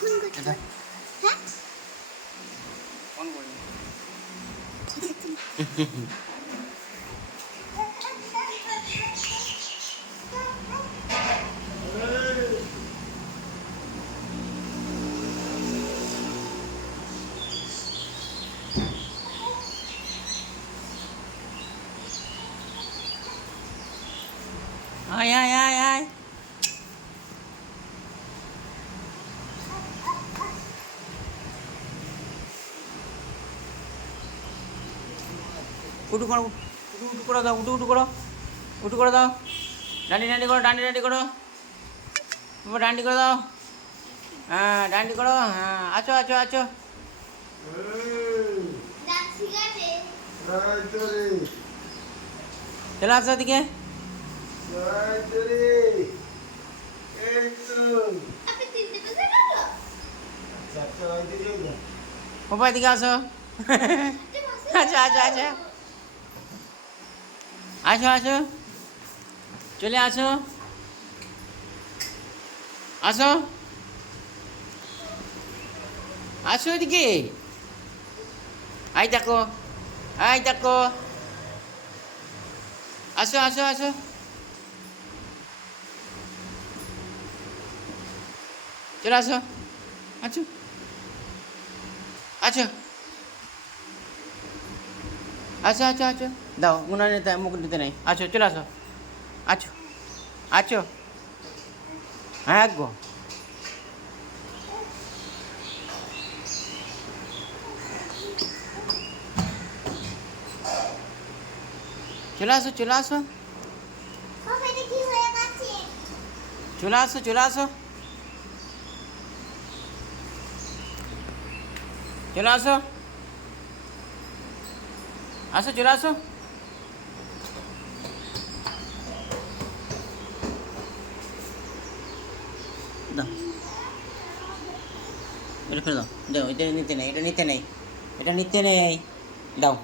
Phone করছো? হ্যাঁ phone করি। আয় আয় আয় আয় উঠু করো, উঠু উঠু করে দাও, উঠু উঠু করো, উঠু করে দাও, ডান্ডি ডান্ডি করো, ডান্ডি ডান্ডি করো, বাবা ডান্ডি করে দাও, হ্যাঁ ডান্ডি করো, হ্যাঁ আছো আছো আছো, যাচ্ছি গাছে। চলে আসো এদিকে, আপনি তিনটে বেজে গেল? বাবা এদিকে আসো, আচ্ছা আচ্ছা আচ্ছা, আসো আসো, চলে আসো, আসো আসো এদিকে, আই দেখো, আই দেখো, আসো আসো আসো, চলে আসো, আছো আছো, আচ্ছা আচ্ছা আচ্ছা, দাও মুনা নিতে, মুখ নিতে নেই, আছো চলে আসো, আছো আছো, হ্যাঁ গো, চলে আসো চলে আসো, বাবা এটা কি হয়ে গেছে? চলে আসো চলে আসো, চলে আসো, আসো চলে আসো, দাও, এটা ফেলে দাও, দাও এটা নিতে নেই, এটা নিতে নেই, এটা নিতে নেই, দাও।